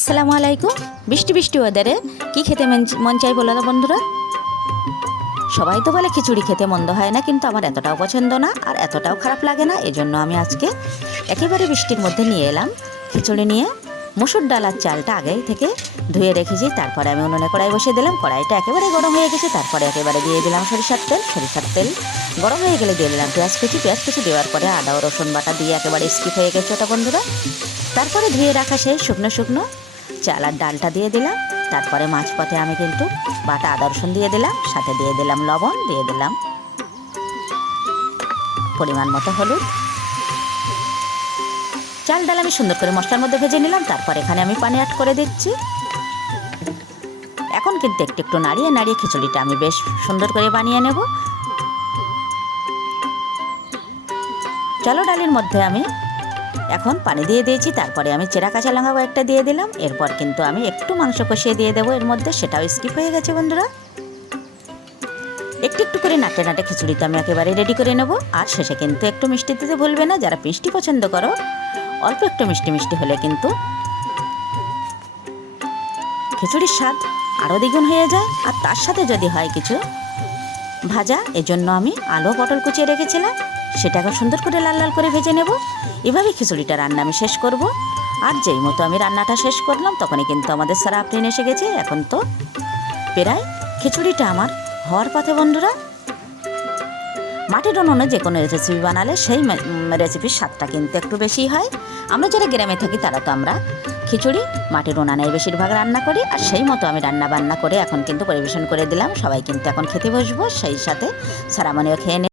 আসসালামু আলাইকুম। বৃষ্টি বৃষ্টি ওয়েদারে কী খেতে মন চাই বলো না বন্ধুরা? সবাই তো বলে খিচুড়ি খেতে মন্দ হয় না, কিন্তু আমার এতটাও পছন্দ না আর এতটাও খারাপ লাগে না। এজন্য আমি আজকে একেবারে বৃষ্টির মধ্যে নিয়ে এলাম খিচুড়ি নিয়ে। মসুর ডাল আর চালটা আগেই থেকে ধুয়ে রেখেছি। তারপরে আমি উনুনে কড়াই বসিয়ে দিলাম। কড়াইটা একেবারে গরম হয়ে গেছে। তারপরে একেবারে দিয়ে দিলাম সরিষার তেল। গরম হয়ে গেলে দিয়ে দিলাম পেঁয়াজ কুচি দেওয়ার পরে আদা ও রসুন বাটা দিয়ে একেবারে স্কিপ হয়ে গেছে ওটা বন্ধুরা। তারপরে ধুয়ে রাখা সেই শুকনো চাল আর ডালটা দিয়ে দিলাম। তারপরে মাঝপথে আমি কিন্তু বাটা আদা রসুন দিয়ে দিলাম, সাথে দিয়ে দিলাম লবণ, দিয়ে দিলাম পরিমাণ মতো হলুদ। চাল ডাল আমি সুন্দর করে মশলার মধ্যে ভেজে নিলাম। তারপর এখানে আমি পানি অ্যাড করে দিচ্ছি। এখন কিন্তু একটু নাড়িয়ে খিচুড়িটা আমি বেশ সুন্দর করে বানিয়ে নেব। চলো ডালের মধ্যে আমি এখন পানি দিয়ে দিয়েছি। তারপরে আমি চেরা কাঁচা লঙ্কা কয়েকটা দিয়ে দিলাম। এরপর কিন্তু আমি একটু মাংস কষিয়ে দিয়ে দেবো এর মধ্যে, সেটাও স্কিপ হয়ে গেছে বন্ধুরা। একটু করে নাটে খিচুড়িতে আমি একেবারে রেডি করে নেব। আর শেষে কিন্তু একটু মিষ্টি দিতে ভুলবে না। যারা মিষ্টি পছন্দ করো, অল্প একটু মিষ্টি হলে কিন্তু খিচুড়ির স্বাদ আরও দ্বিগুণ হয়ে যায়। আর তার সাথে যদি হয় কিছু ভাজা, এজন্য আমি আলু পটল কুচিয়ে রেখেছিলাম, সেটাকে সুন্দর করে লাল লাল করে ভেজে নেব। এভাবে খিচুড়িটা রান্না আমি শেষ করব। আর যেই মতো আমি রান্নাটা শেষ করলাম তখনই কিন্তু আমাদের সারা ট্রেন এসে গেছে। এখন তো প্রায় খিচুড়িটা আমার হওয়ার পথে বন্ধুরা। মাটির উনুনে যে কোনো রেসিপি বানালে সেই রেসিপির স্বাদটা কিন্তু একটু বেশি হয়। আমরা যারা গ্রামে থাকি তারা তো আমরা খিচুড়ি মাটির উনানে বেশিরভাগ রান্না করি। আর সেই মতো আমি রান্না করে এখন কিন্তু পরিবেশন করে দিলাম। সবাই কিন্তু এখন খেতে বসবো, সেই সাথে সারামণিও খেয়ে